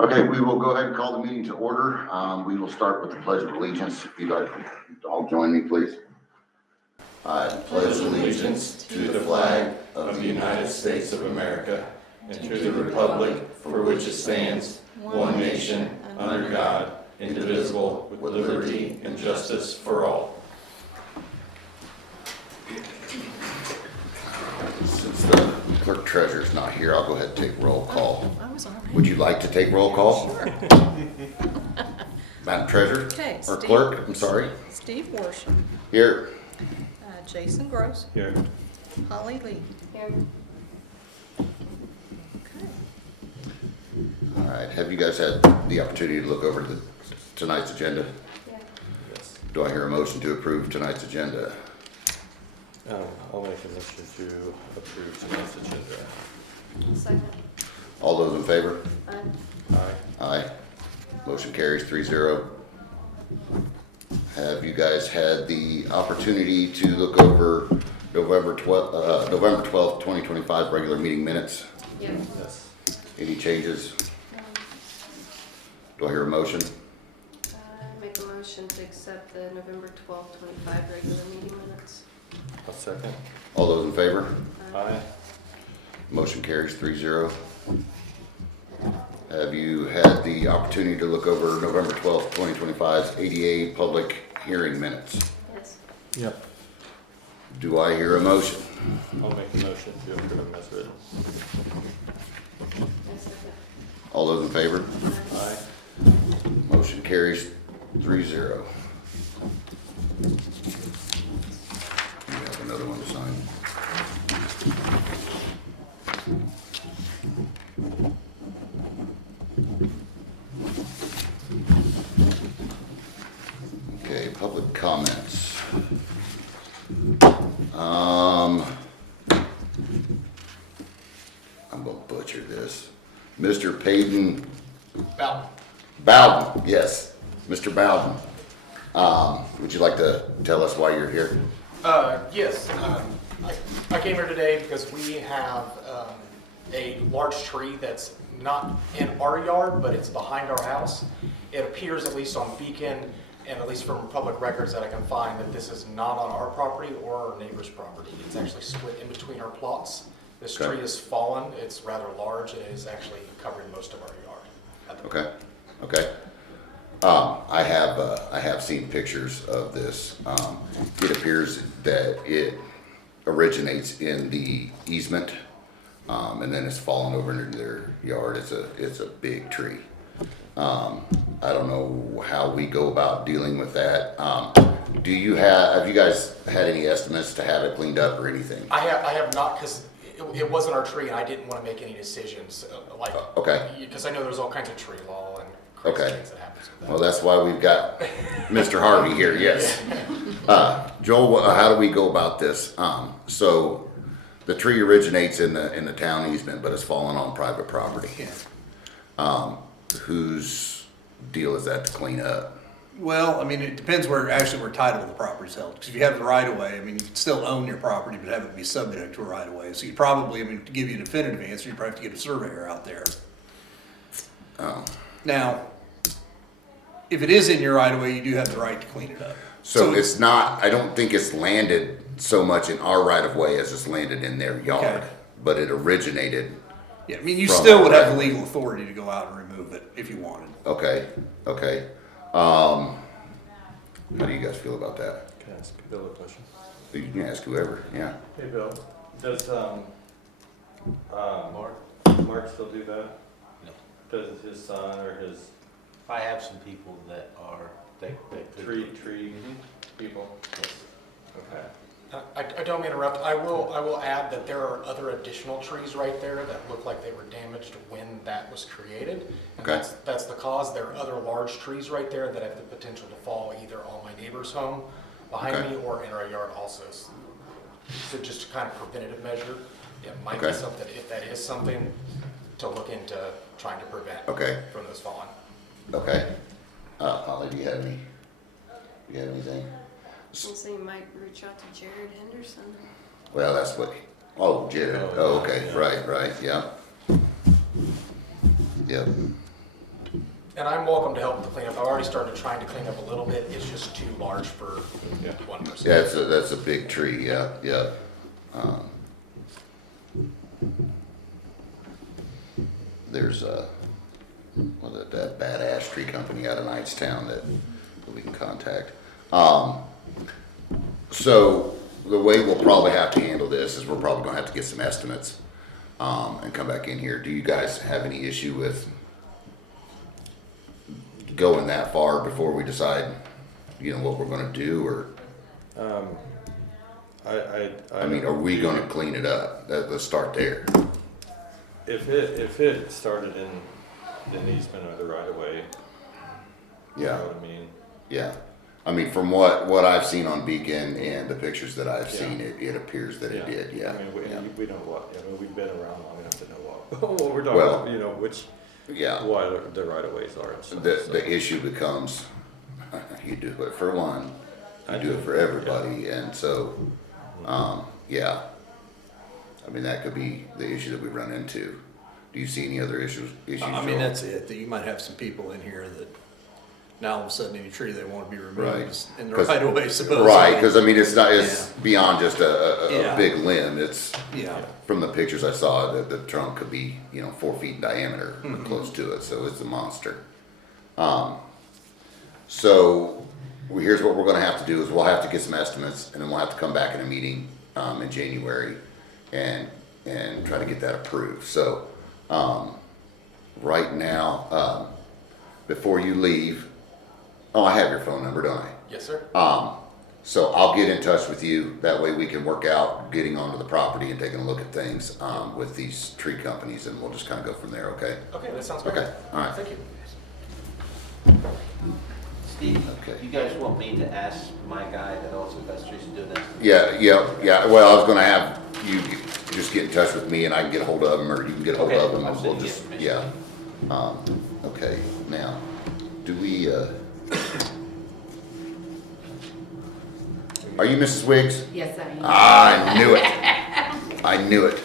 Okay, we will go ahead and call the meeting to order. We will start with the Pledge of Allegiance. If you guys all join me, please. I pledge allegiance to the flag of the United States of America and to the republic for which it stands, one nation, under God, indivisible, with liberty and justice for all. Since the Clerk-Treasurer is not here, I'll go ahead and take roll call. I was on. Would you like to take roll call? Sure. Madam Treasurer? Okay, Or Steve. Clerk, I'm sorry. Steve Worsham. Here. Jason Groce. Here. Holly Lee. Here. Okay. All right, have you guys had the opportunity to look over tonight's agenda? Yeah. Yes. Do I hear a motion to approve tonight's agenda? I'll make a motion to approve tonight's agenda. Second. All those in favor? Aye. Aye. Motion carries 3-0. Have you guys had the opportunity to look over November 12th, 2025 regular meeting minutes? Yeah. Yes. Any changes? Do I hear a motion? Make a motion to accept the November 12th, 25 regular meeting minutes. A second. All those in favor? Aye. Motion carries 3-0. Have you had the opportunity to look over November 12th, 2025's ADA public hearing minutes? Yes. Yep. Do I hear a motion? I'll make a motion to approve them as written. I second. All those in favor? Aye. Motion carries 3-0. You have another one to sign. Okay, public comments. I'm gonna butcher this. Mr. Payton. Bowden, yes, Mr. Bowden. Would you like to tell us why you're here? Yes, I came here today because we have a large tree that's not in our yard, but it's behind our house. It appears, at least on Beacon, and at least from public records that I can find, that this is not on our property or our neighbor's property. It's actually split in between our plots. This Okay. tree has fallen, it's rather large, and it is actually covering most of our yard. at the Okay, okay. I have seen pictures of this. It appears that it originates in the easement, and then it's fallen over into their yard. It's a big tree. I don't know how we go about dealing with that. Have you guys had any estimates to have it cleaned up or anything? I have not, because it wasn't our tree, and I didn't want to make any decisions, Okay. because I know there's all kinds of tree law and crazy Okay. things that happens with that. Well, that's why we've got Mr. Harvey here, yes. Joel, how do we go about this? So the tree originates in the town easement, but it's fallen on private property. Whose deal is that to clean up? Well, I mean, it depends where title of the property's held. Because if you have the right of way, I mean, you can still own your property, but have it be subject to a right of way. So you probably, I mean, to give you a definitive answer, you probably have to get a surveyor out there. Oh. Now, if it is in your right of way, you do have the right to clean it up. So it's not, I don't think it's landed so much in our right of way as it's landed in their yard, Okay. but it originated. Yeah, I mean, you From still the would have right the of way. legal authority to go out and remove it if you wanted. Okay, okay. How do you guys feel about that? Can I ask Bill a question? You can ask whoever, yeah. Hey, Bill. Does Mark still do that? No. Does his son or his I have some people that are, they could. tree people? Okay. I don't mean to interrupt. I will add that there are other additional trees right there that look like they were damaged when that was created. And Okay. that's the cause. There are other large trees right there that have the potential to fall either on my neighbor's home behind Okay. me or in our yard also. So just a kind of preventative measure. It might Okay. be something, if that is something, to look into trying to prevent Okay. from those falling. Okay. Holly, do you have anything? So you might reach out to Jared Henderson. Well, that's what, Jared, okay, right, yeah. Yep. And I'm welcome to help with the cleanup. I've already started trying to clean up a little bit. It's just too large for one person. Yeah, that's a big tree, yeah, yeah. There's that bad ash tree company out of Knightstown that we can contact. So the way we'll probably have to handle this is we're probably gonna have to get some estimates, and come back in here. Do you guys have any issue with going that far before we decide, what we're gonna do, or? I mean, are we gonna clean it up? Let's start there. If it started in the easement or the right of way, you Yeah, know what I mean? yeah. I mean, from what I've seen on Beacon and the pictures that I've seen, it appears that it did, yeah. I mean, Yeah. we know what, we've been around long enough to know what we're talking Well, about, Yeah, what the right of ways are and stuff. the issue becomes, you do it for one, you do it for everybody, and so, yeah. I mean, that could be the issue that we run into. Do you see any other issues? I mean, Joel? that's it, that you might have some people in here that now all of a sudden any tree they want to be removed Right. is in the 'Cause- right of way supposedly. Right, because I mean, it's Yeah. beyond just a Yeah. big limb, it's, Yeah, from the pictures I saw, the trunk could be, 4 feet in diameter, Mm-hmm. close to it, so it's a monster. So, here's what we're gonna have to do, is we'll have to get some estimates, and then we'll have to come back in a meeting, in January, and try to get that approved, so, right now, before you leave, I have your phone number, don't I? Yes, sir. So I'll get in touch with you, that way we can work out getting onto the property and taking a look at things, with these tree companies, and we'll just kinda go from there, okay? Okay, that sounds great. Okay, all right. Thank you. Steve, Okay. you guys want me to ask my guy that also does trees to do this? Yeah, well, I was gonna have you just get in touch with me, and I can get a hold of them, or you can get a hold Okay, of them, I'll and send we'll you just, information. yeah. Okay, now, do we, are you Mrs. Wiggs? Yes, I am. I knew it. I knew it.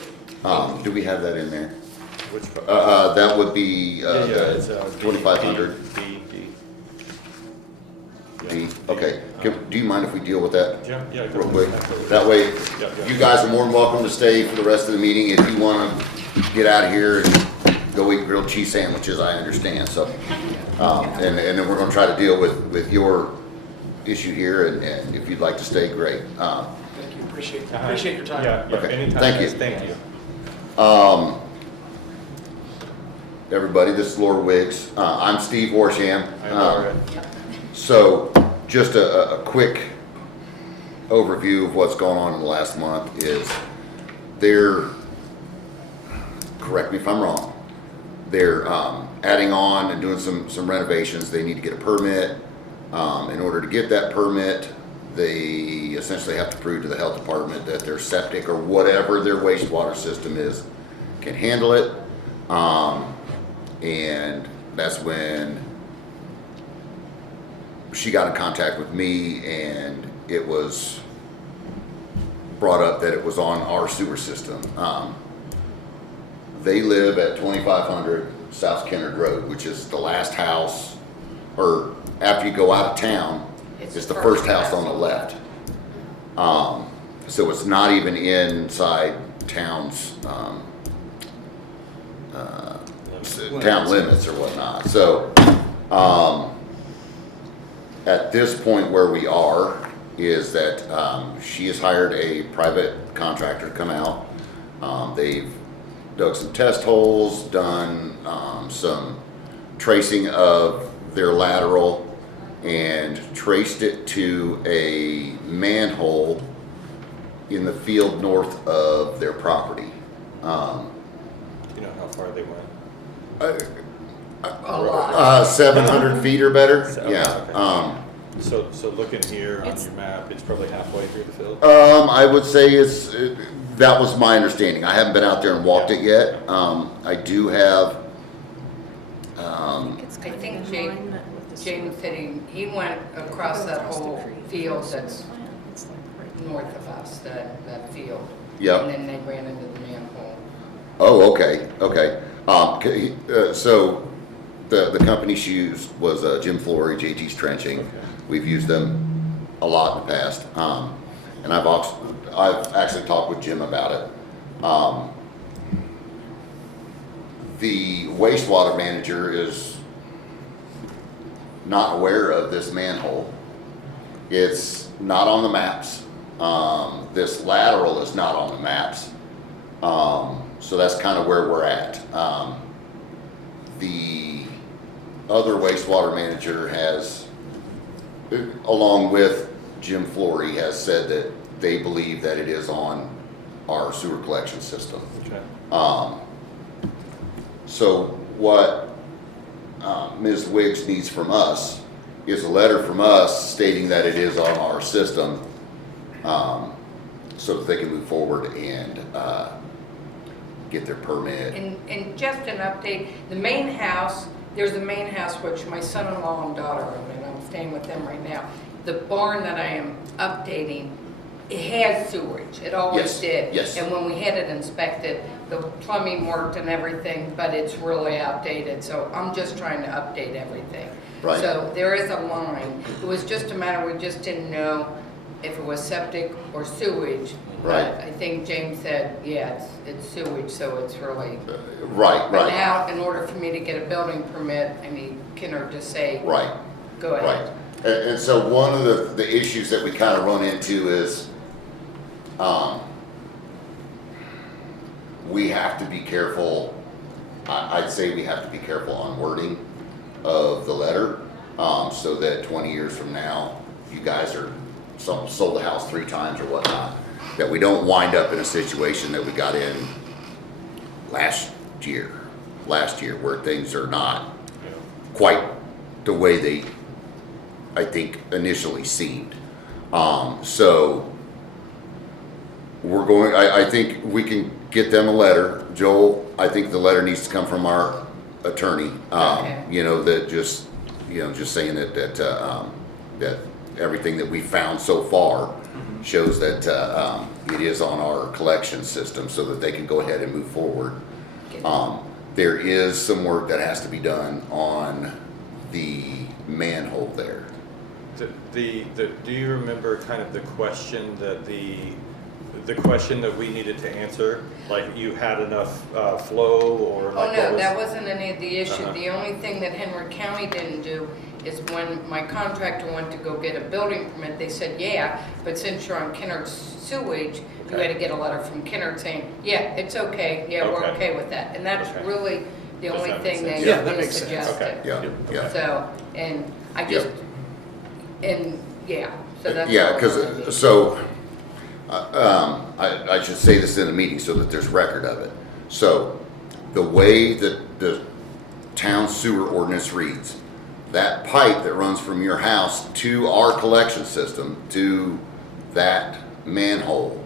Do we have that in there? Which part? That would be, It's, the 2,500 D. D. Okay, do you mind if we deal with that Yeah, real quick? absolutely. That way, Yeah. you guys are more than welcome to stay for the rest of the meeting. If you wanna get out of here and go eat grilled cheese sandwiches, I understand, so. And then we're gonna try to deal with your issue here, and if you'd like to stay, great. Thank you. Appreciate your time. Yeah, Okay, anytime, thank you. guys, thank you. Everybody, this is Laura Wiggs. I'm Steve Worsham. I know, So, just a quick overview of what's going on in the last month is correct me if I'm wrong, they're adding on and doing some renovations. They need to get a permit. In order to get that permit, they essentially have to prove to the health department that their septic or whatever their wastewater system is can handle it. And that's when she got in contact with me, and it was brought up that it was on our sewer system. They live at 2500 S Kennard Road, which is the last house, or after you go out of town, it's the first house on the left. So it's not even inside town's, town limits or whatnot. So, at this point where we are is that, she has hired a private contractor to come out. They've dug some test holes, done, some tracing of their lateral, and traced it to a manhole in the field north of their property. You know how far they went? 700 feet or better, Okay. yeah. So looking here on your map, it's probably halfway through the field? I would say that was my understanding. I haven't been out there and walked it yet. I do have, I think James said he went across that whole field that's north of us, that field. Yep. And then they ran into the manhole. oh, okay. So the company she used was Jim Flory, JT's Trenching. Okay. We've used them a lot in the past. And I've actually talked with Jim about it. The wastewater manager is not aware of this manhole. It's not on the maps. This lateral is not on the maps. So that's kind of where we're at. The other wastewater manager has, along with Jim Flory, has said that they believe that it is on our sewer collection system. Okay. So what Ms. Wiggs needs from us is a letter from us stating that it is on our system, so that they can move forward and get their permit. And just an update, the main house, there's the main house which my son-in-law and daughter own, and I'm staying with them right now. The barn that I am updating, it has sewage, it always Yes, did. yes. And when we had it inspected, the plumbing worked and everything, but it's really outdated, so I'm just trying to update everything. Right. So there is a line, it was just a matter, we just didn't know if it was septic or sewage. Right. But I think James said, yeah, it's sewage, so it's really. Right, But right, now, in order for me to get a building permit, I need Kennard to say, right. go ahead. Right, and so one of the issues that we kind of run into is, we have to be careful, I'd say we have to be careful on wording of the letter, so that 20 years from now, you guys are, sold the house 3 times or whatnot, that we don't wind up in a situation that we got in last year, where things are not quite the way they, I think, initially seemed. So we're going, I think we can get them a letter. Joel, I think the letter needs to come from our attorney. Okay. You know, that just, you know, just saying that everything that we found so far shows that, it is on our collection system so that they can go ahead and move forward. There is some work that has to be done on the manhole there. Do you remember kind of the question that the question that we needed to answer? Like you had enough flow or like Oh, no, what was- that wasn't any of the issue. Uh-huh. The only thing that Henry County didn't do is when my contractor went to go get a building permit, they said, yeah, but since you're on Kennard's sewage, you Okay. had to get a letter from Kennard saying, yeah, it's okay, yeah, we're Okay. okay with that. And that's Okay. really the Does only that make thing sense? they Yeah, that they makes sense. suggested. Okay. Yeah. So, and I just, and, yeah, so that's. Yeah, all I wanted because, to- so, I should say this in a meeting so that there's record of it. So, the way that the town sewer ordinance reads, that pipe that runs from your house to our collection system, to that manhole,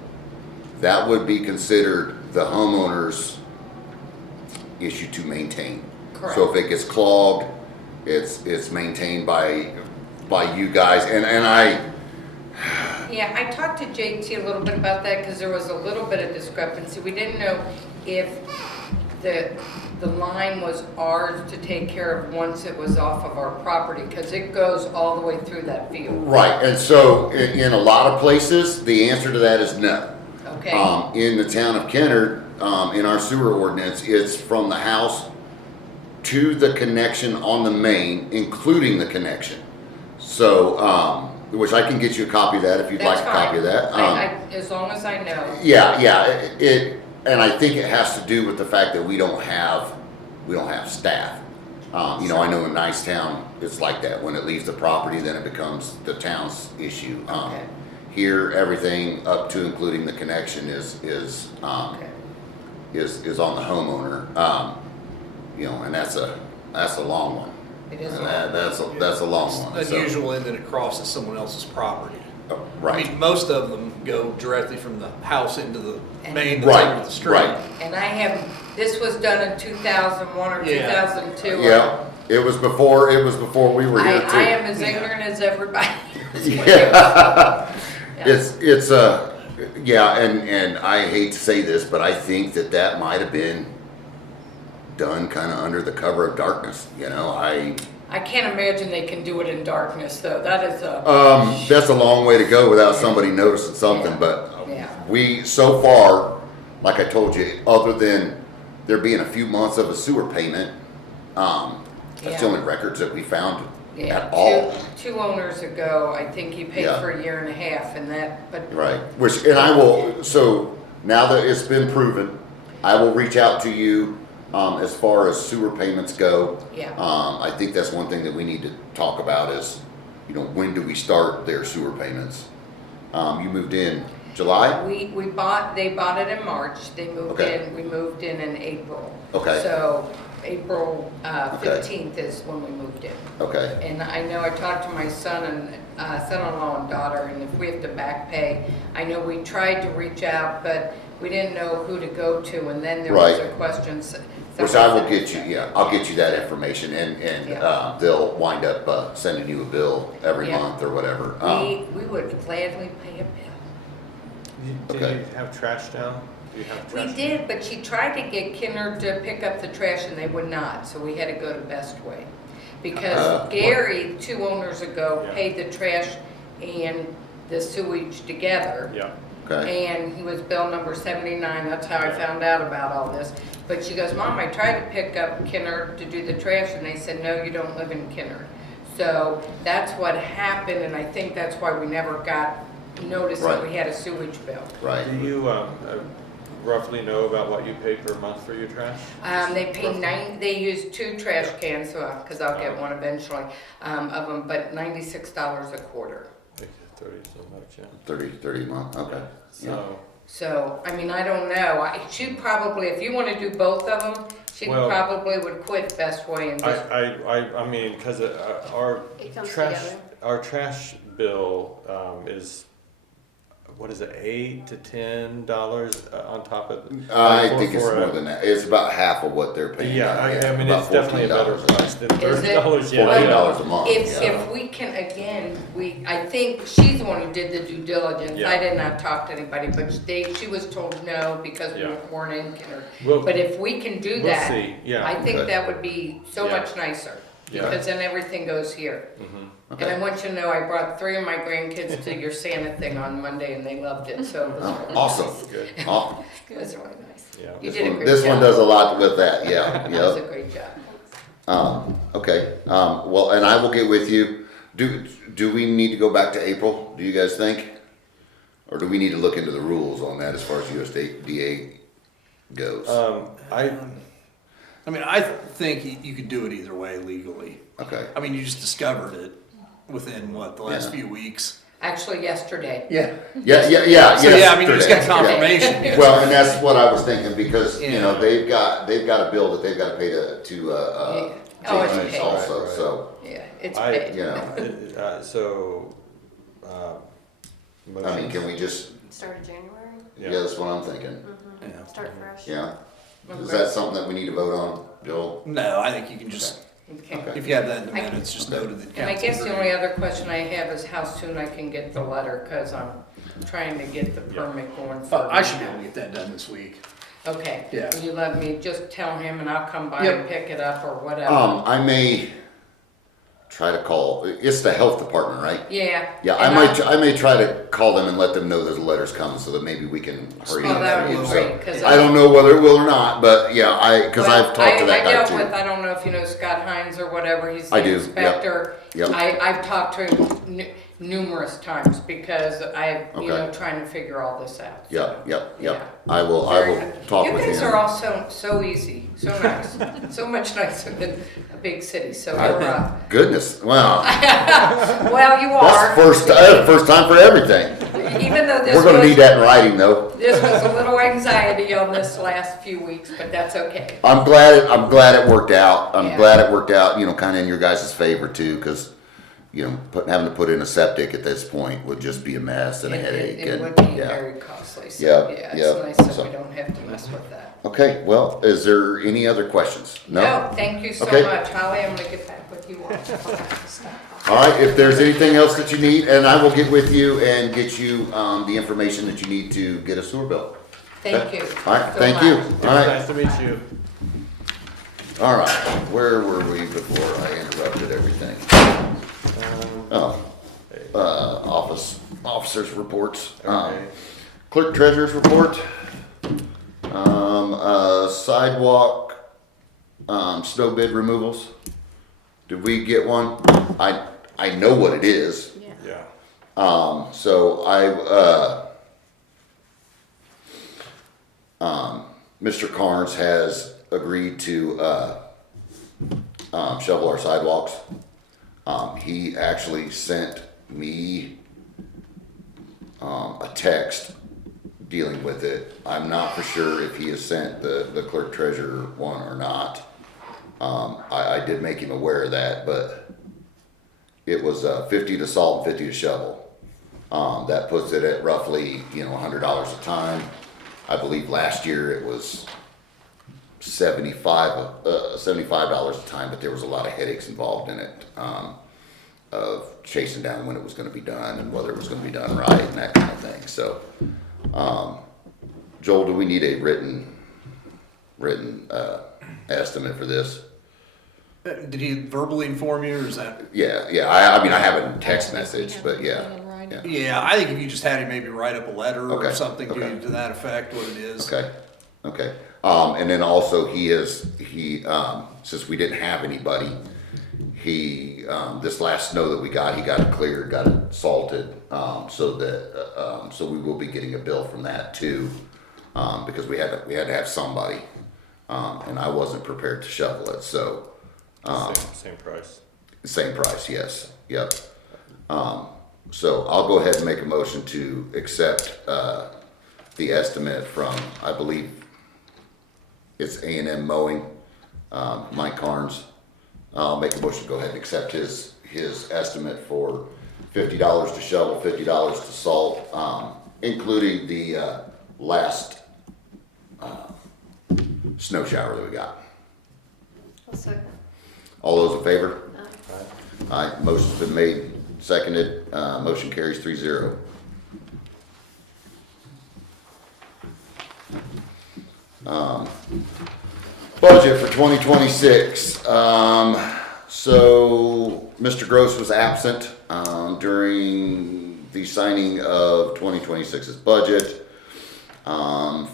that would be considered the homeowner's issue to maintain. Correct. So if it gets clogged, it's maintained by you guys, and I, Yeah, I talked to JT a little bit about that because there was a little bit of discrepancy. We didn't know if the line was ours to take care of once it was off of our property, because it goes all the way through that field. right, and so in a lot of places, the answer to that is no. Okay? In the town of Kennard, in our sewer ordinance, it's from the house to the connection on the main, including the connection. So, which I can get you a copy of that if you'd like That's a copy of fine. that. As long as I know. Yeah, and I think it has to do with the fact that we don't have staff. You know, I know in Nicetown, it's like that. When it leaves the property, then it becomes the town's issue. Okay. Here, everything up to including the connection is on Okay. the homeowner. You know, and that's a long one. It is. And that's a long one. It's so- unusual in that it crosses someone else's property. I Right, mean, most of them go directly from the house into the main that's Right, under the street. right. And I have, this was done in 2001 or Yeah. 2002. yeah, it was before we were here too. I am as ignorant as everybody. Yeah. Yeah. It's yeah, and I hate to say this, but I think that might have been done kinda under the cover of darkness, you know, I can't imagine they can do it in darkness, though. That is a, that's a long way to go without somebody noticing something, Yeah. but Yeah. we, so far, like I told you, other than there being a few months of a sewer payment, that's the Yeah. only records that we found yeah, at all. two owners ago, I think he paid Yeah. for a year and a half and that, but Right, which, and I will, so now that it's been proven, I will reach out to you, as far as sewer payments go. Yeah. I think that's one thing that we need to talk about is, you know, when do we start their sewer payments? You moved in July? they bought it in March, they moved Okay. in, we moved in April. Okay. So April Okay. 15th is when we moved in. Okay, And I know I talked to my son and son-in-law and daughter, and if we have to back pay, I know we tried to reach out, but we didn't know who to go to, and then there was Right. a question. which I will get you, yeah, I'll get you that information and, Yeah. they'll wind up, sending you a bill every Yeah. month or whatever. We would gladly pay a bill. Did Okay. you have trash down? Do you have trash? We did, but she tried to get Kennard to pick up the trash and they would not, so we had to go to Best Way. Because What? Gary, 2 owners ago, Yeah. paid the trash and the sewage together. Yeah. Okay, And he was bill number 79, that's how I found out about all this. But she goes, Mom, I tried to pick up Kennard to do the trash, and they said, no, you don't live in Kennard. So that's what happened, and I think that's why we never got notice that Right. we had a sewage bill. right. Do you roughly know about what you pay per month for your trash? They pay they use 2 trash cans, because I'll get one eventually, of them, but $96 a quarter. 30 so much, yeah. 30 a month, okay. Yeah. So, So, I mean, I don't know. She'd probably, if you want to do both of them, she Well- probably would quit Best Way and just, I mean, because our It comes trash, together. our trash bill is, what is it, $8 to $10 on top of? I for- think it's for a- more than that, it's about half of what they're paying. Yeah, I mean, about it's definitely a better $14 price than Is it? $30, yeah. $14 a month, if yeah. we can, again, I think she's the one who did the due diligence. I Yeah. did not talk to anybody, but she was told no because we Yeah. weren't in Kennard. We'll- But if we can do We'll that, see, yeah. I think Okay. that would be so Yeah. much nicer. Yeah. Because then everything goes here. And I want you to know, I brought 3 of my grandkids to your Santa thing on Monday and they loved it, so it was Oh, really awesome. nice. Good, Oh, It was really nice. yeah. You This did a one, great this one job. does a lot with that, yeah, That was a yep. great job. Okay, well, and I will get with you. Do we need to go back to April, do you guys think? Or do we need to look into the rules on that as far as USDA goes? I mean, I think you could do it either way legally. Okay, I mean, you just discovered it within what, the last Yeah. few weeks? Actually, yesterday. Yeah. yeah, So yeah, I mean, you just got yesterday, yeah. confirmation. Yeah. Well, and that's what I was thinking, because, you know, Yeah. they've got a bill that they've gotta pay to Oh, it's JG's paid. also, Right. so, Yeah, it's I- paid. you know, So, I mean, can we just, Start of January, yeah, that's what I'm thinking, Yeah. start fresh. yeah? Is that something that we need to vote on, Joel? No, I think you can just, Okay. Okay. if you have that in the minutes, just noted that And I council guess the agreed. only other question I have is how soon I can get the letter, because I'm trying to get the permit going for. I should be able to get that done this week. Okay. Yeah. Will you let me just tell him and I'll come by Yep. and pick it up or whatever? I may try to call, it's the health department, right? Yeah. Yeah, and I may try to call them and let them know there's letters coming so that maybe we can hurry Oh, up. that would be for you. So, great, 'cause I don't know whether it will or not, but yeah, cause Well, I've talked to that I guy dealt too. with, I don't know if you know Scott Hines or whatever, he's I the do, yep, inspector. yep. I've talked to him numerous times because I, you know, Okay. trying to figure all this out. Yep, yep, Yeah. yep. I will Very- talk with him. You guys are all so easy, so nice, so much nicer than a big city, so you're, Goodness, wow. well, you are. That's first time for everything. Even though this We're gonna need was, that in writing though. this was a little anxiety on this last few weeks, but that's okay. I'm glad it worked out. I'm Yeah. glad it worked out, you know, kinda in your guys' favor too, cause, you know, having to put in a septic at this point would just be a mess and a headache. It and- would be yeah. very costly, so, Yeah, yeah, yeah, it's nice that so- we don't have to mess with that. Okay, well, is there any other questions? No, thank you so Okay. much, Holly, I'm gonna get back with you on. All right, if there's anything else that you need, and I will get with you and get you, the information that you need to get a sewer bill. Thank you. All right, so thank you. much. All right. Nice to meet you. All right, where were we before I interrupted everything? Officers' reports. Okay. Clerk-Treasurer's report. Sidewalk, snow bid removals. Did we get one? I know what it is. Yeah. Yeah. So Mr. Carnes has agreed to, shovel our sidewalks. He actually sent me, a text dealing with it. I'm not for sure if he has sent the clerk treasurer one or not. I did make him aware of that, but it was, 50 to salt and 50 to shovel. That puts it at roughly, $100 a time. I believe last year it was $75 a time, but there was a lot of headaches involved in it, of chasing down when it was gonna be done and whether it was gonna be done right and that kind of thing, so. Joel, do we need a written estimate for this? Did he verbally inform you, or is that? Yeah, I mean, I have a text message, but yeah. Yeah, I think if you just had him maybe write up a letter or Okay, something okay. to that effect, what it is. Okay. And then also since we didn't have anybody, this last snow that we got, he got it cleared, got it salted, so we will be getting a bill from that too, because we had to have somebody, and I wasn't prepared to shovel it, so. Same price. Same price, yes, yep. So I'll go ahead and make a motion to accept, the estimate from, I believe it's M Mowing, Mike Carnes. I'll make a motion to go ahead and accept his estimate for $50 to shovel, $50 to salt, including the, last, snow shower that we got. I'll second. All those in favor? Aye. Aye, motion's been made, seconded, motion carries 3-0. Budget for 2026. So Mr. Groce was absent, during the signing of 2026's budget. For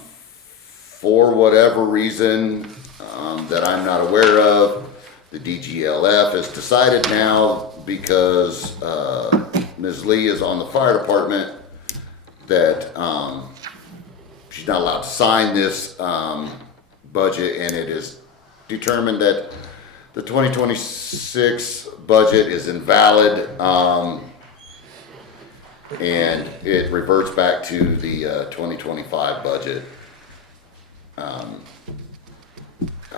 whatever reason, that I'm not aware of, the DGLF has decided now, because Ms. Lee is on the fire department, that she's not allowed to sign this budget, and it is determined that the 2026 budget is invalid, and it reverts back to the 2025 budget. I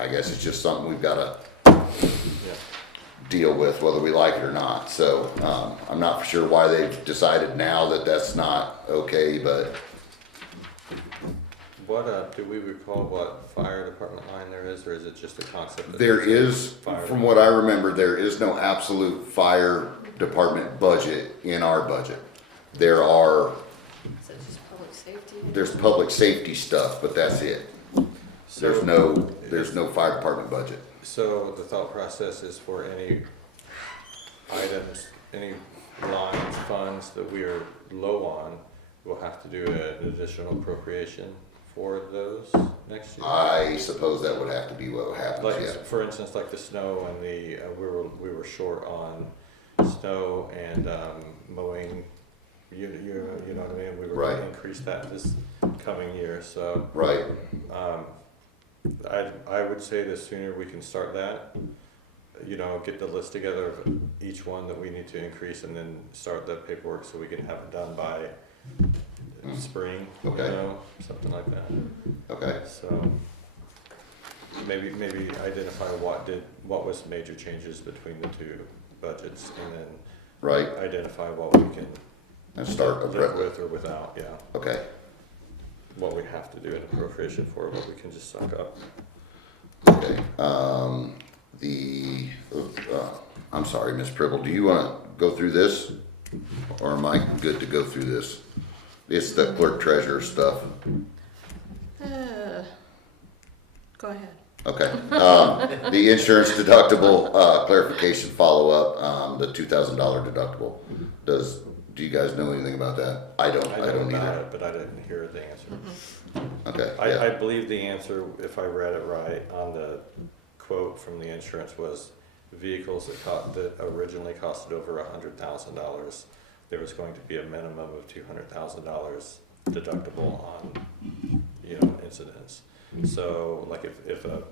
guess it's just something we've got to deal with, whether we like it or not. So I'm not for sure why they've decided now that that's not okay, but What, do we recall what fire department line there is, or is it just a concept? there is, from what I remember, there is no absolute fire department budget in our budget. There are, So it's just public safety? there's public safety stuff, but that's it. There's no fire department budget. So the thought process is for any items, any lines, funds that we are low on, we'll have to do an additional appropriation for those next year? I suppose that would have to be what happens, Like, yeah. for instance, like the snow and we were short on snow and, mowing, you know what I mean? We were Right. gonna increase that this coming year, so. Right, I would say the sooner we can start that, get the list together of each one that we need to increase, and then start the paperwork so we can have it done by spring, Okay. something like that. okay, So maybe identify what was major changes between the two budgets, and then right, identify what we can and start live with or without, okay. what we have to do an appropriation for, what we can just suck up. Okay, I'm sorry, Ms. Pribble, do you wanna go through this? Or am I good to go through this? It's the clerk treasurer stuff. Go ahead. Okay, the insurance deductible, clarification follow-up, the $2,000 deductible. Do you guys know anything about that? I don't about either. it, but I didn't hear the answer. Okay, I yeah, believe the answer, if I read it right, on the quote from the insurance was vehicles that originally costed over $100,000, there was going to be a minimum of $200,000 deductible on, incidents. So like if a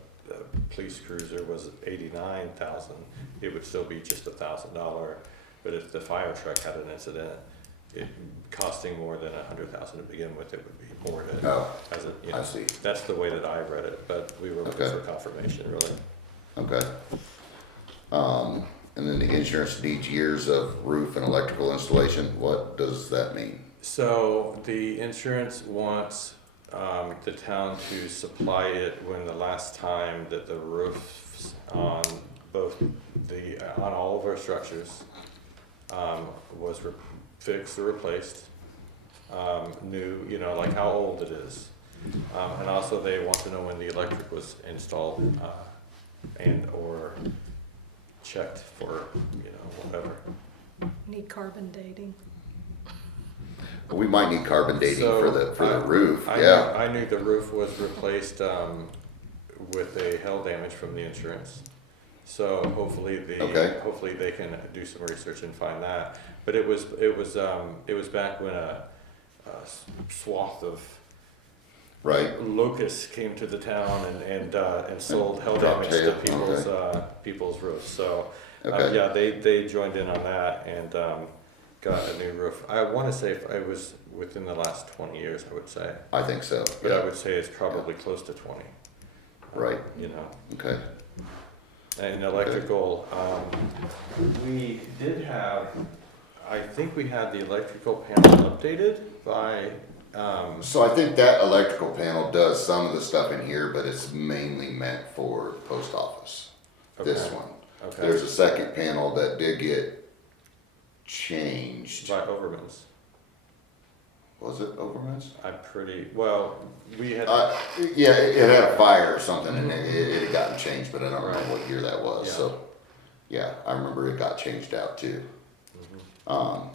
police cruiser was 89,000, it would still be just $1,000. But if the fire truck had an incident, it costing more than 100,000 to begin with, it would be more to, oh, as a, I see, that's the way that I read it, but we were looking Okay. for confirmation, really. okay. And then the insurance needs years of roof and electrical installation, what does that mean? So the insurance wants the town to supply it when the last time that the roofs on on all of our structures was fixed or replaced, new, like how old it is. And also they want to know when the electric was installed and or checked for, whatever. Need carbon dating. We might need carbon dating for the roof, I yeah. I knew the roof was replaced with a hail damage from the insurance. So hopefully hopefully they can do some research and find that. But it was back when a swath of Right, locusts came to the town and sold hail Dropped damage to hail, people's roofs. So okay, yeah, they joined in on that and got a new roof. I want to say it was within the last 20 years, I would say. I think so, But I yeah, would say it's probably close to 20. right, okay, And electrical, we did have, I think we had the electrical panel updated by, so I think that electrical panel does some of the stuff in here, but it's mainly meant for post office, this Okay. one. okay, There's a second panel that did get changed. by Overman's. Was it Overman's? Well, we had, Yeah, it had a fire or something and it had gotten changed, but I don't remember what year that was, Yeah. so. Yeah, I remember it got changed out too. Mhm.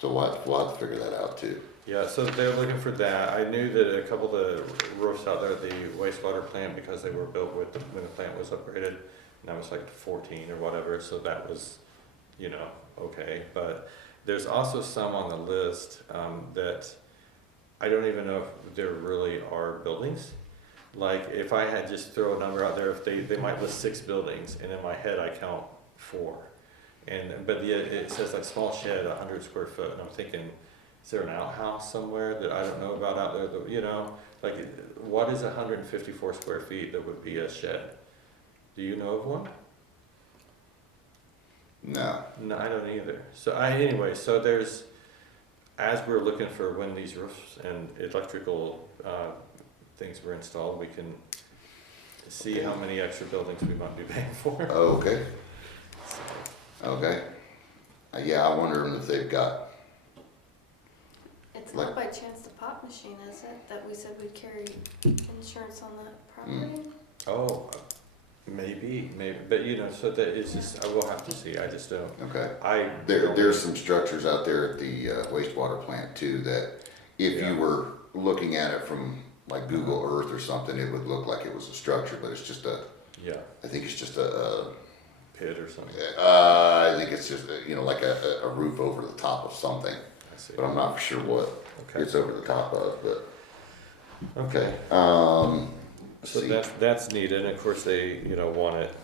So we'll have to figure that out too. Yeah, so they're looking for that. I knew that a couple of the roofs out there at the wastewater plant, because they were built when the plant was upgraded, and that was like 14 or whatever, so that was, okay. But there's also some on the list that I don't even know if there really are buildings. Like if I had just throw a number out there, if they might list 6 buildings, and in my head I count 4. But it says like small shed, 100 square foot, and I'm thinking, is there an outhouse somewhere that I don't know about out there that, like what is 154 square feet that would be a shed? Do you know of one? No, No, I don't either. Anyway, so there's, as we're looking for when these roofs and electrical things were installed, we can see how many extra buildings we might be paying for. okay, okay. Yeah, I wonder if they've got, It's Like- not by chance the pop machine, is it, that we said we'd carry insurance on that property? Oh, maybe, but so that it's just, I will have to see, I just don't, okay. There's some structures out there at the wastewater plant too that if Yeah. you were looking at it from like Google Earth or something, it would look like it was a structure, but it's just yeah, I think it's just a pit or something, I think it's just, like a roof over the top of something, I see. but I'm not for sure what Okay, it's over the top of, but, okay. So see. that's needed, and of course they, want it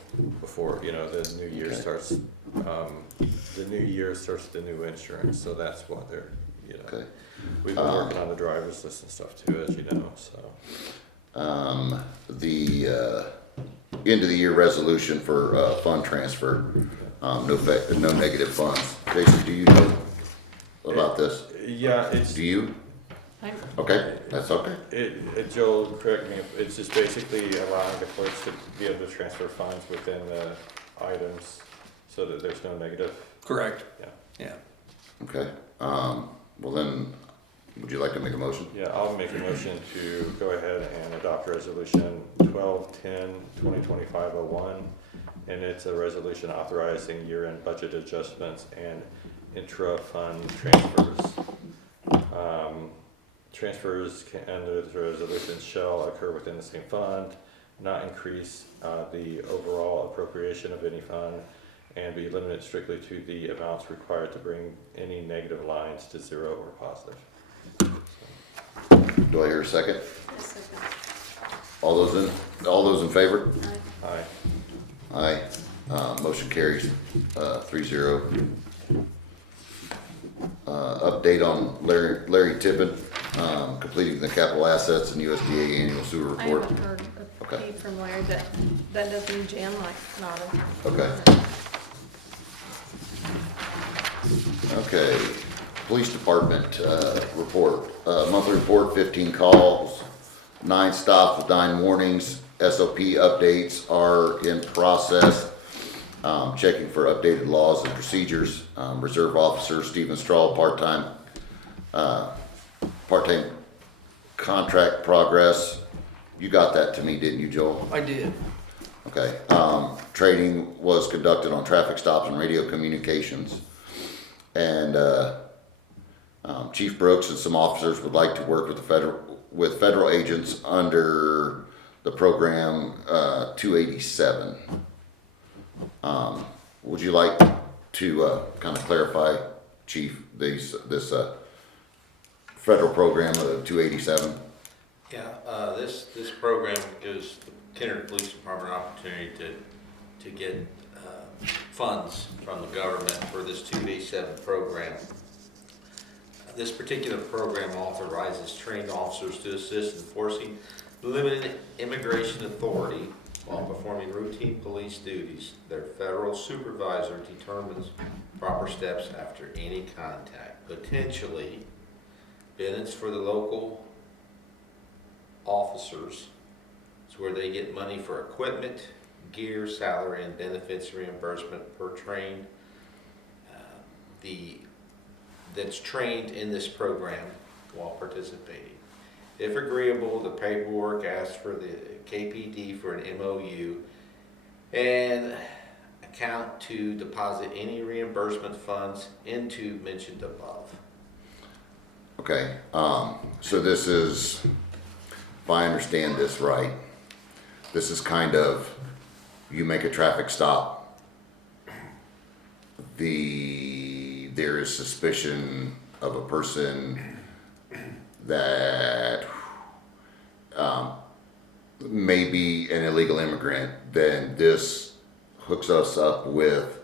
before, the new year Okay. starts. The new year starts the new insurance, so that's what they're, Okay. we've been working on the driver's list and stuff too, as you know, so. The end of the year resolution for fund transfer, no negative funds. Jason, do you know about this? Yeah, it's, Do you? Okay, that's okay. Joel, correct me, it's just basically allowing the clerks to be able to transfer funds within the items so that there's no negative, Correct. yeah. Yeah. Okay, well then, Would you like to make a motion? Yeah, I'll make a motion to go ahead and adopt resolution 12/10/2025-01. And it's a resolution authorizing year-end budget adjustments and intra-fund transfers. Transfers under the resolution shall occur within the same fund, not increase the overall appropriation of any fund, and be limited strictly to the amounts required to bring any negative lines to zero or positive. Do I hear a second? A second. All those in favor? Aye. Aye. Aye. Motion carries, 3-0. Update on Larry Tippin, completing the capital assets and USDA annual sewer I report. haven't heard a Okay. peep from Larry, that doesn't mean Jan like nodded. Okay. Okay, police department, report, monthly report, 15 calls, 9 stops with 9 warnings, SOP updates are in process, checking for updated laws and procedures, reserve officer Stephen Strahl, part-time contract progress, you got that to me, didn't you, Joel? I did. Okay, training was conducted on traffic stops and radio communications. And, Chief Brooks and some officers would like to work with federal agents under the program, 287. Would you like to, kind of clarify, Chief, this federal program of 287? Yeah, this program gives the Kennard Police Department an opportunity to get funds from the government for this 287 program. This particular program authorizes trained officers to assist in enforcing limited immigration authority while performing routine police duties. Their federal supervisor determines proper steps after any contact. Potentially, benefits for the local officers is where they get money for equipment, gear, salary, and benefits reimbursement per trained. That's trained in this program while participating. If agreeable, the paperwork asks for the KPD for an MOU and account to deposit any reimbursement funds into mentioned above. Okay, so this is, if I understand this right, this is kind of, you make a traffic stop, there is suspicion of a person that may be an illegal immigrant, then this hooks us up with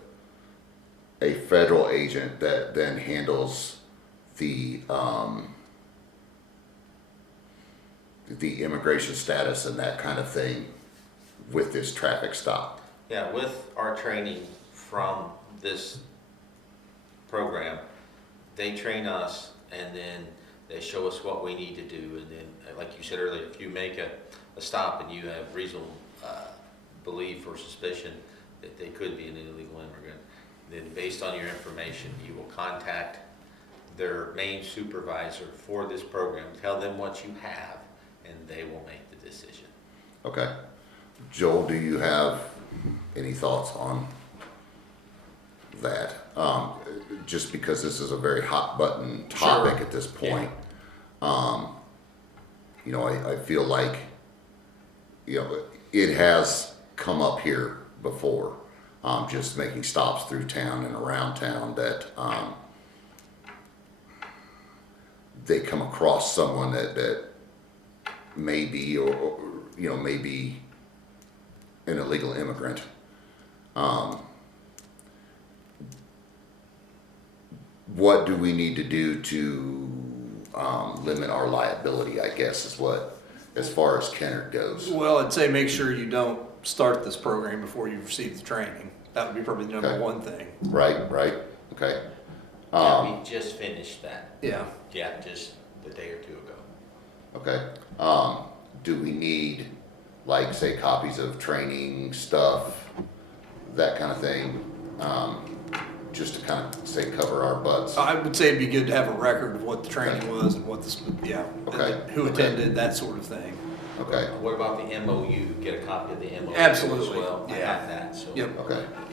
a federal agent that then handles the immigration status and that kind of thing with this traffic stop. Yeah, with our training from this program, they train us and then they show us what we need to do. And then, like you said earlier, if you make a stop and you have reasonable belief or suspicion that they could be an illegal immigrant, then based on your information, you will contact their main supervisor for this program, tell them what you have, and they will make the decision. Okay. Joel, do you have any thoughts on that? Just because this is a very hot button topic at this point. You know, I feel like, you know, it has come up here before, just making stops through town and around town that, they come across someone that may be, or you know, may be an illegal immigrant. What do we need to do to limit our liability, I guess, is what, as far as Kennard goes. Well, I'd say make sure you don't start this program before you've received the training. That would be probably the number Okay. one thing. Right, okay. Yeah, we just finished that. Yeah. Yeah, just a day or two ago. Okay, do we need, like, say, copies of training stuff, that kind of thing? just to kind of say cover our butts. I would say it'd be good to have a record of what the training was and what Okay. who attended, that sort of thing. Okay, What about the MOU? Get a copy of the MOU Absolutely, as well? I yeah. have that, so. Yep.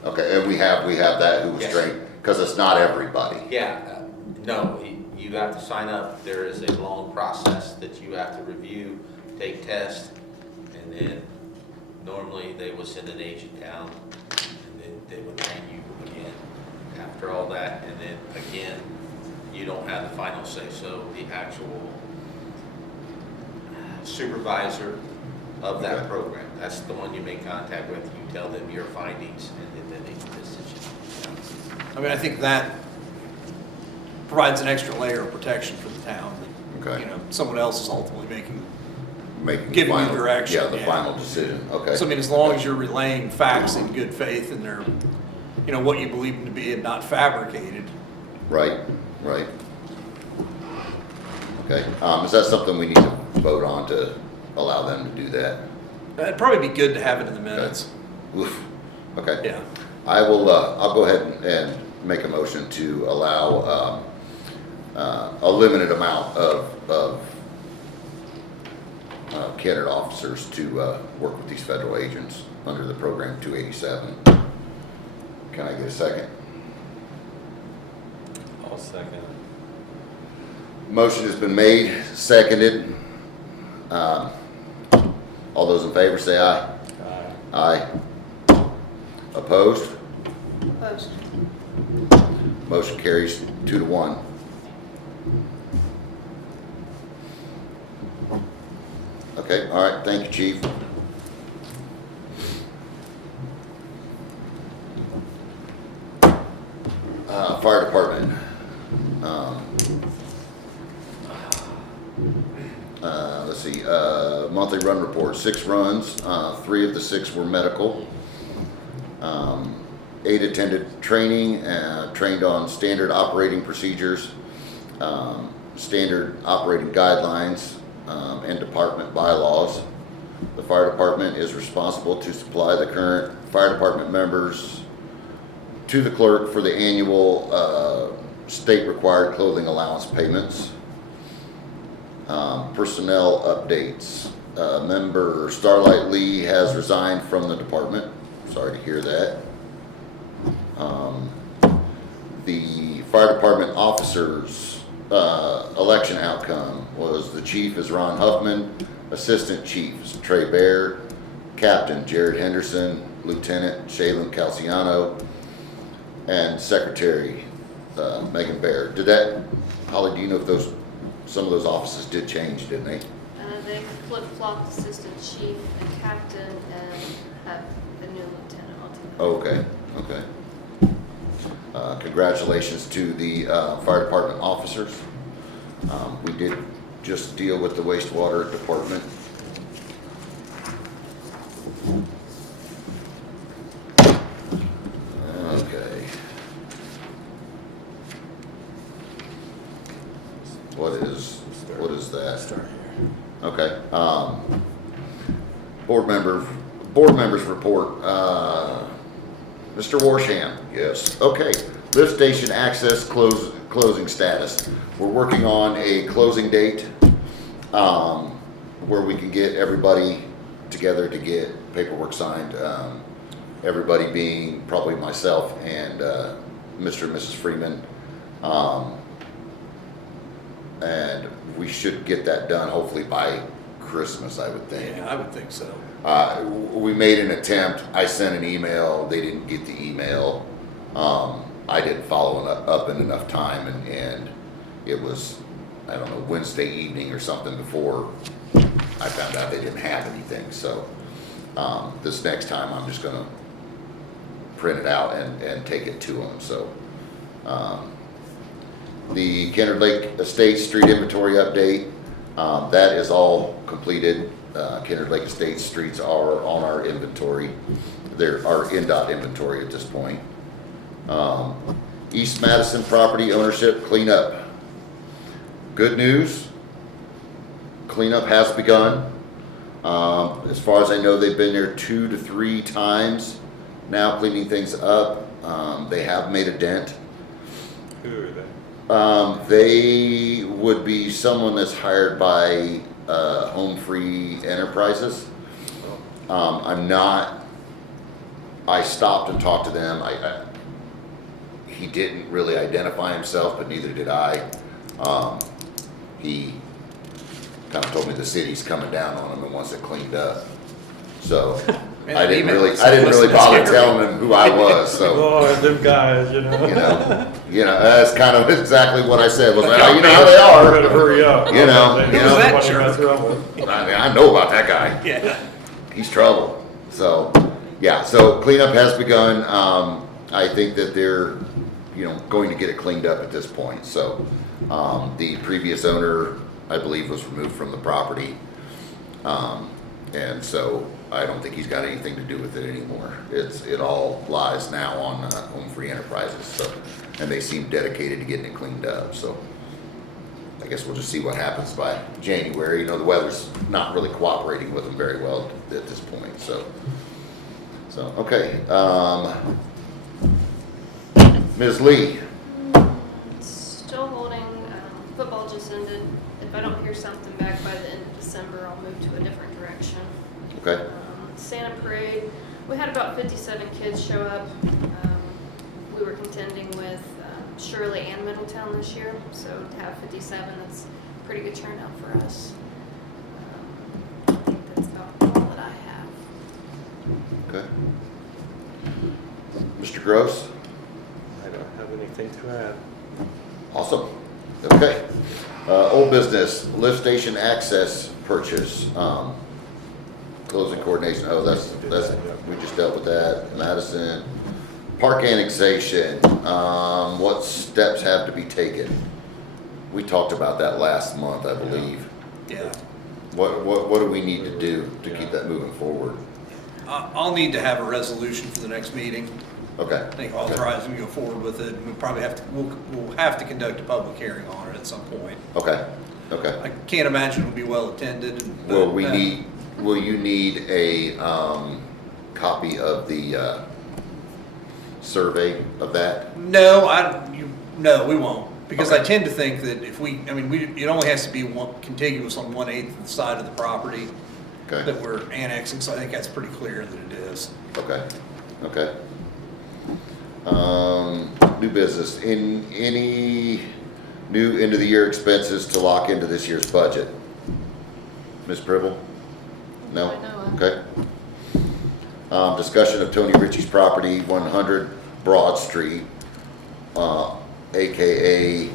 okay, and we have that who was Yes. trained, because it's not everybody. Yeah, no, you have to sign up. There is a long process that you have to review, take tests, and then normally they will send an agent down, and then they will train you again after all that, and then again, you don't have the final say, so the actual supervisor of that Okay. program, that's the one you make contact with, you tell them your findings, and then they make a decision. I mean, I think that provides an extra layer of protection for the town. That, Okay. you know, someone else is ultimately making. Making Giving you final- direction, Yeah, the yeah. final decision, okay. So I mean, as long as you're relaying facts in good faith and they're, you know, what you believe them to be and not fabricated. Right. Okay, is that something we need to vote on to allow them to do that? It'd probably be good to have it in the minutes. Oof, okay. Yeah. I will, I'll go ahead and make a motion to allow, a limited amount of Kennard officers to, work with these federal agents under the program 287. Can I get a second? I'll second. Motion has been made, seconded. All those in favor say aye. Aye. Opposed? Opposed. Motion carries 2-1. Okay, all right, thank you, Chief. Fire Department. Let's see, monthly run report, 6 runs, 3 of the 6 were medical. 8 attended training, trained on standard operating procedures, standard operating guidelines, and department bylaws. The fire department is responsible to supply the current fire department members to the clerk for the annual state required clothing allowance payments. Personnel updates. Member Starlight Lee has resigned from the department. Sorry to hear that. The fire department officers election outcome was the chief is Ron Huffman, assistant chiefs Trey Bear, captain Jared Henderson, lieutenant Shaylin Calciano, and secretary Megan Bear. Did that, Holly, do you know if some of those offices did change, didn't they? They flip-flopped assistant chief and captain and have a new lieutenant altogether. Okay. Congratulations to the fire department officers. We did just deal with the wastewater department. Okay. What is that? Okay. Board members report. Mr. Worsham, yes. Okay. Lift station access closing status. We're working on a closing date where we can get everybody together to get paperwork signed. Everybody being probably myself and Mr. and Mrs. Freeman. And we should get that done hopefully by Christmas, I would think. Yeah, I would think so. We made an attempt. I sent an email. They didn't get the email. I didn't follow up in enough time, and it was, I don't know, Wednesday evening or something before I found out they didn't have anything. So this next time I'm just gonna print it out and take it to them. So the Kennard Lake Estates street inventory update, that is all completed. Kennard Lake Estates streets are on our inventory. They're our NDOT inventory at this point. East Madison property ownership cleanup. Good news, cleanup has begun. As far as I know, they've been there 2 to 3 times now cleaning things up. They have made a dent. Who are they? They would be someone that's hired by Home Free Enterprises. I stopped and talked to them. He didn't really identify himself, but neither did I. He kind of told me the city's coming down on him and wants it cleaned up. So Man, I didn't email really was bother scary. telling him who I was. So Oh, them guys, you know. that's kind of exactly what I said. Was like, Like, oh, you know how they I'm gonna are. hurry up. You know, They you know know. that what you jerk? mess around with. I mean, I know about that guy. Yeah. He's trouble. So, yeah, so cleanup has begun. I think that they're, going to get it cleaned up at this point. So, the previous owner, I believe, was removed from the property. And so I don't think he's got anything to do with it anymore. It all lies now on Home Free Enterprises. So, and they seem dedicated to getting it cleaned up. So, I guess we'll just see what happens by January. The weather's not really cooperating with them very well at this point. So okay. Ms. Lee. Still holding, football just ended. If I don't hear something back by the end of December, I'll move to a different direction. Okay. Santa Parade, we had about 57 kids show up. We were contending with Shirley and Middletown this year, so to have 57, that's a pretty good turnout for us. I think that's about all that I have. Okay. Mr. Groce. I don't have anything to add. Awesome. Okay. Old business, lift station access purchase. Closing coordination. Oh, that's we just dealt with that. Madison. Park annexation. What steps have to be taken? We talked about that last month, I believe. Yeah. What do we need to do to keep that moving forward? I'll need to have a resolution for the next meeting. Okay. I think authorizing to go forward with it. We'll probably have to, we'll have to conduct a public hearing on it at some point. Okay. Okay. I can't imagine it'll be well attended. Will but, will you need a copy of the survey of that? No, no, we won't. Because I tend to think that if it only has to be contiguous on 1/8 of the side of the property Okay. that we're annexing, so I think that's pretty clear that it is. Okay. Okay. New business. Any new end of the year expenses to lock into this year's budget? Ms. Pribble? No? I know of. Okay. Discussion of Tony Ritchie's property, 100 Broad Street, AKA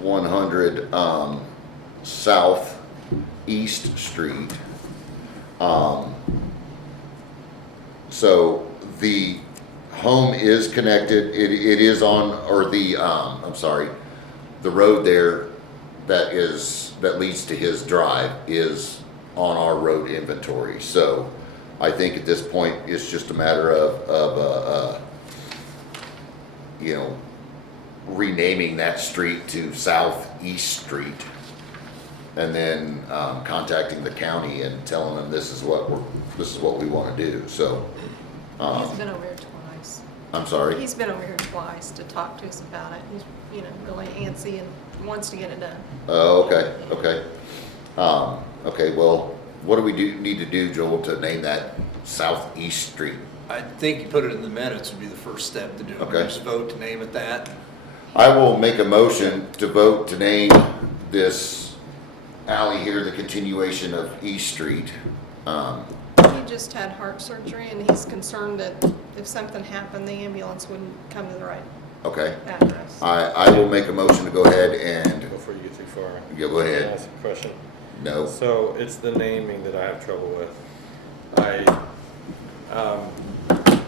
100 South East Street. So the home is connected, it is on, or the, the road there that leads to his drive is on our road inventory. So I think at this point, it's just a matter of renaming that street to Southeast Street. And then contacting the county and telling them this is what we want to do. So, He's been over here twice. I'm sorry. He's been over here twice to talk to us about it. He's, really antsy and wants to get it done. Oh, okay, okay. Okay, well, what do we need to do, Joel, to name that Southeast Street? I think you put it in the minutes would be the first step to do it. Okay. Just vote to name it that. I will make a motion to vote to name this alley here the continuation of East Street. He just had heart surgery and he's concerned that if something happened, the ambulance wouldn't come to the right Okay. address. I will make a motion to go ahead and, Before you get too far. Yeah, go ahead. Can I ask a question? no, So it's the naming that I have trouble with.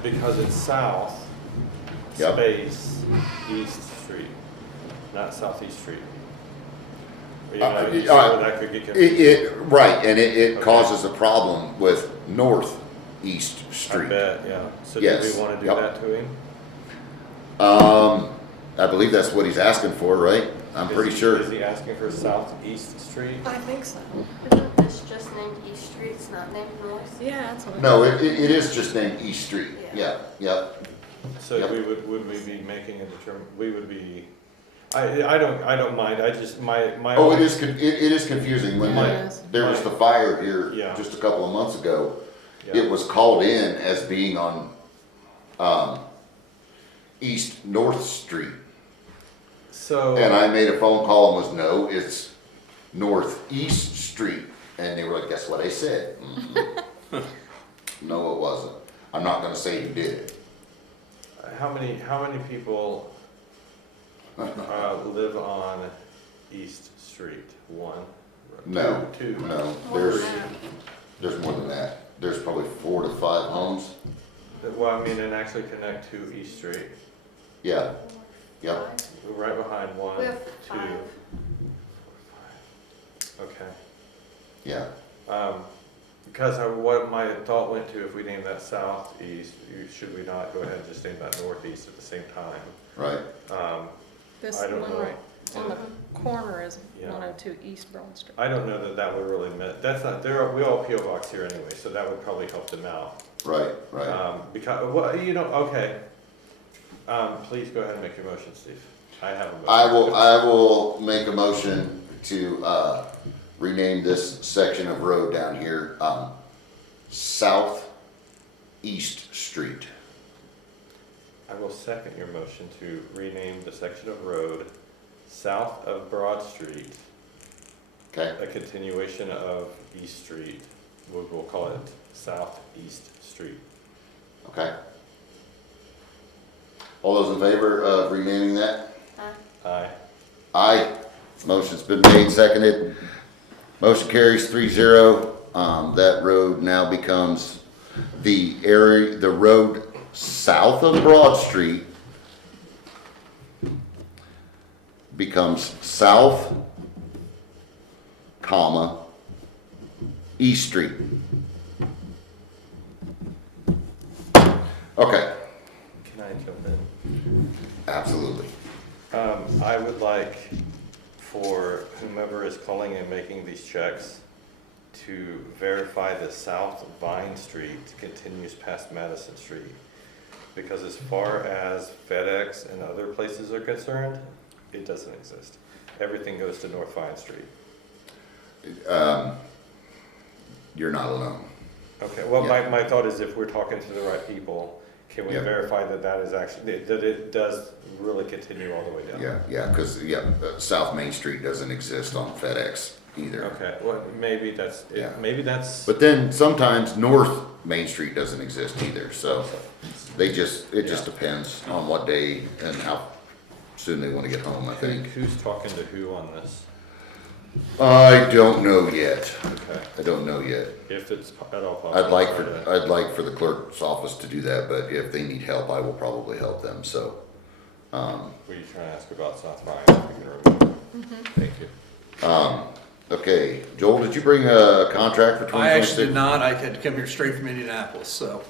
Because it's south, Yep. space, East Street, not Southeast Street. You know, you see where that could get confusing. right, and it Okay. causes a problem with Northeast I Street. bet, yeah. So do Yes, we want to do yep. that to him? I believe that's what he's asking for, right? I'm pretty sure. Is he asking for Southeast Street? I think so. Isn't this just named East Street? It's not named North? Yeah, that's what. No, it is just named East Street. Yeah, yeah. So Yep. would we be making a we would be, I don't mind, I just, my. Oh, it is confusing. When Yeah, it is. there was the fire here Yeah. just a couple of months ago, Yeah. it was called in as being on, East North Street. So. And I made a phone call and was, no, it's Northeast Street. And they were like, guess what I said? Mhm. No, it wasn't. I'm not gonna say who did it. How many people live on East Street? One? No, Two? no, More than that. there's more than that. There's probably 4 to 5 homes. Well, I mean, and actually connect to East Street, Yeah, yep, right behind one, We have two. 5. Okay. yeah. Because what my thought went to, if we name that southeast, should we not go ahead and just name that northeast at the same time? Right. This I don't one know. right on the corner is Yeah. 102 East Broad Street. I don't know that would really that's not, we all PO box here anyway, so that would probably help them out. Right, right. Because, well, okay. Please go ahead and make your motion, Steve. I have a motion. I will make a motion to, rename this section of road down here, Southeast Street. I will second your motion to rename the section of road south of Broad Street, Okay, a continuation of East Street. We'll call it Southeast Street. okay. All those in favor of renaming that? Aye. Aye. Motion's been made, seconded. Motion carries 3-0. That road now becomes the road south of Broad Street becomes south, comma, East Street. Okay, Can I jump in? absolutely. I would like for whomever is calling and making these checks to verify the South Vine Street continues past Madison Street. Because as far as FedEx and other places are concerned, it doesn't exist. Everything goes to North Vine Street. You're not alone. Okay, well, Yeah. my thought is if we're talking to the right people, can we Yeah. verify that is actually, that it does really continue all the way down? Yeah, because, South Main Street doesn't exist on FedEx either. Okay, well, maybe that's, Yeah. maybe that's. But then sometimes North Main Street doesn't exist either, so it just depends on what day and how soon they wanna get home, I think. Who's talking to who on this? I don't know yet. Okay, I don't know yet. if it's at all possible. I'd like try to- for the clerk's office to do that, but if they need help, I will probably help them, so. Were you trying to ask about South Vine? If you can remember? Thank you. Okay, Joel, did you bring a contract for I actually 2026? did not, I had to come here straight from Indianapolis, so.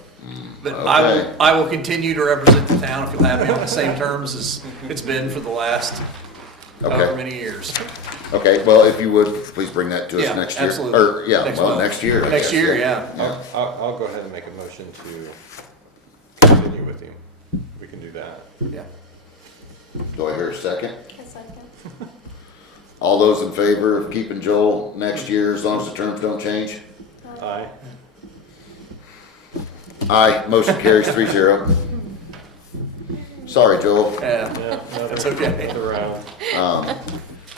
But okay. I will continue to represent the town if you'll have me on the same terms as it's been for the last however Okay, many years. okay, well, if you would, please bring that to us Yeah, next year. absolutely. Or, yeah, Next well, month. next year. I Next guess, year, yeah. Yeah. I'll go ahead and make a motion to continue with you. We can do that. Yeah. Do I hear a second? A second. All those in favor of keeping Joel next year as long as the terms don't change? Aye. Aye, motion carries 3-0. Sorry, Joel. Yeah, Yeah, no, That's okay. It's around.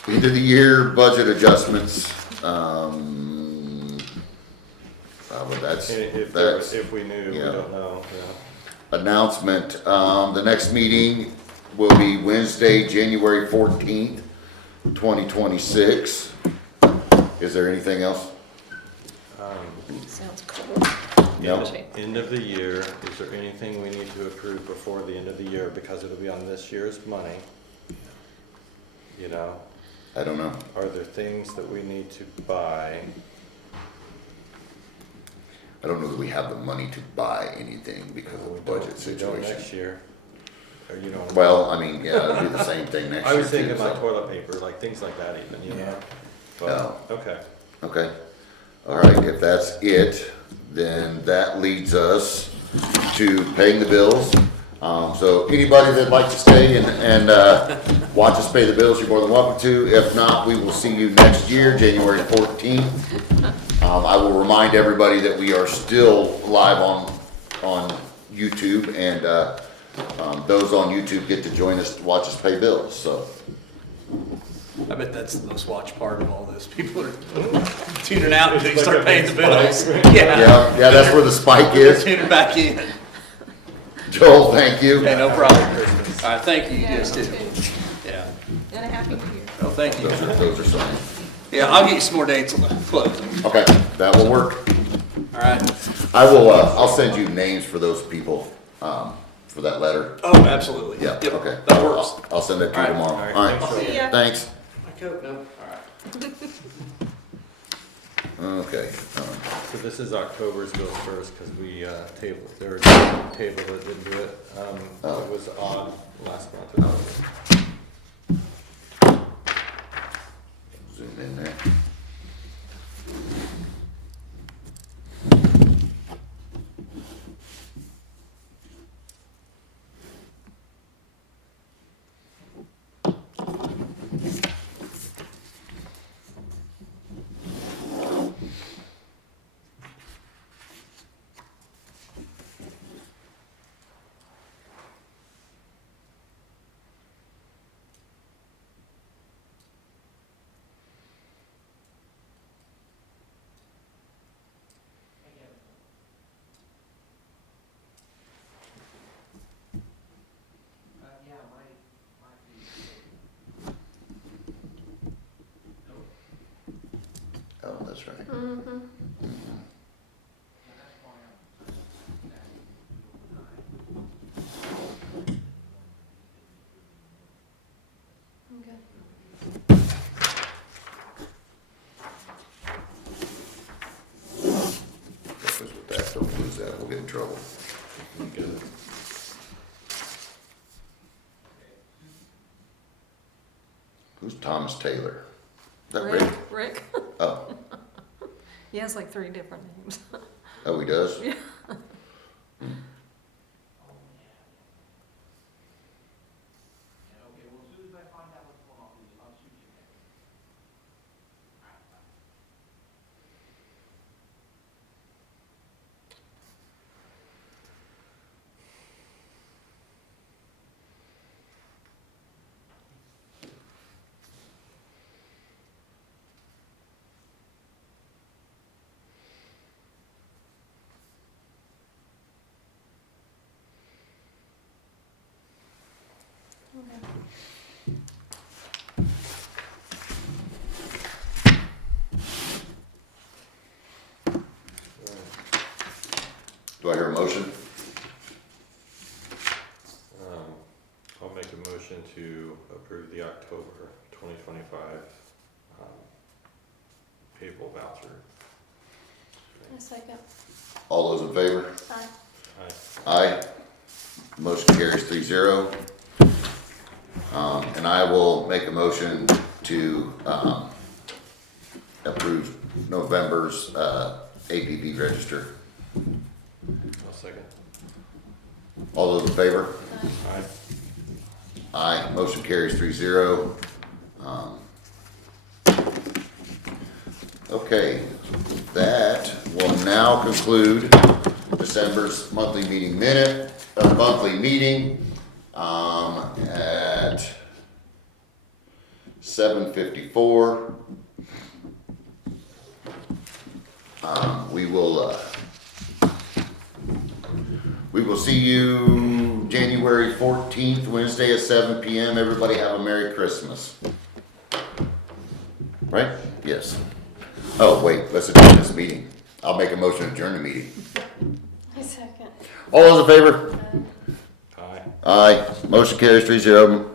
End of the year budget adjustments. But that's, If we knew, we yeah. don't know, yeah. announcement. The next meeting will be Wednesday, January 14th, 2026. Is there anything else? Sounds cool. No? End of the year, is there anything we need to approve before the end of the year, because it'll be on this year's money? You know, I don't know. are there things that we need to buy? I don't know that we have the money to buy anything because of the budget We don't situation. next year. Or you don't. Well, I mean, yeah, it'll be the same thing next I year was thinking too, like so. toilet paper, like things like that even, you know? Oh. But, okay. Okay. All right, if that's it, then that leads us to paying the bills. So anybody that'd like to stay and watch us pay the bills, you're more than welcome to. If not, we will see you next year, January 14th. I will remind everybody that we are still live on YouTube, and those on YouTube get to join us to watch us pay bills, so. I bet that's the most watched part of all this. People are tuning out until you start paying the bills. Yeah, that's where the spike is. Tuning back in. Joel, thank you. Hey, no problem. All right, thank you, you Yeah, guys too. you too. Yeah. And a happy New Year. Oh, thank you. Those are signed. Yeah, I'll get you some more dates on the closing. Okay, that will work. All right. I will, I'll send you names for those people, for that letter. Oh, absolutely. Yeah, Yep, okay. that works. I'll send that to you All right, tomorrow. all right. All right, See ya. thanks. My coat, no. All right. Okay, So this is October's bill first, because we tabled, there was a table that didn't do it. Oh. It was odd last month. zoom in there. Oh, that's right. Mm-hmm. Okay. Because with that, don't lose that, we'll get in trouble. Who's Thomas Taylor? Is that Rick? Rick? Oh, He has like 3 different names. oh, he does? Yeah. Do I hear a motion? I'll make a motion to approve the October 2025 payable voucher. A second. All those in favor? Aye. Aye. Motion carries 3-0. And I will make a motion to, approve November's, APP register. I'll second. All those in favor? Aye. Aye, motion carries 3-0. Okay, that will now conclude December's monthly meeting at 7:54. We will see you January 14th, Wednesday at 7 p.m. Everybody have a Merry Christmas. Right? Yes. Oh, wait, let's adjourn this meeting. I'll make a motion to adjourn the meeting. A second. All those in favor? Aye. Aye. Motion carries 3-0.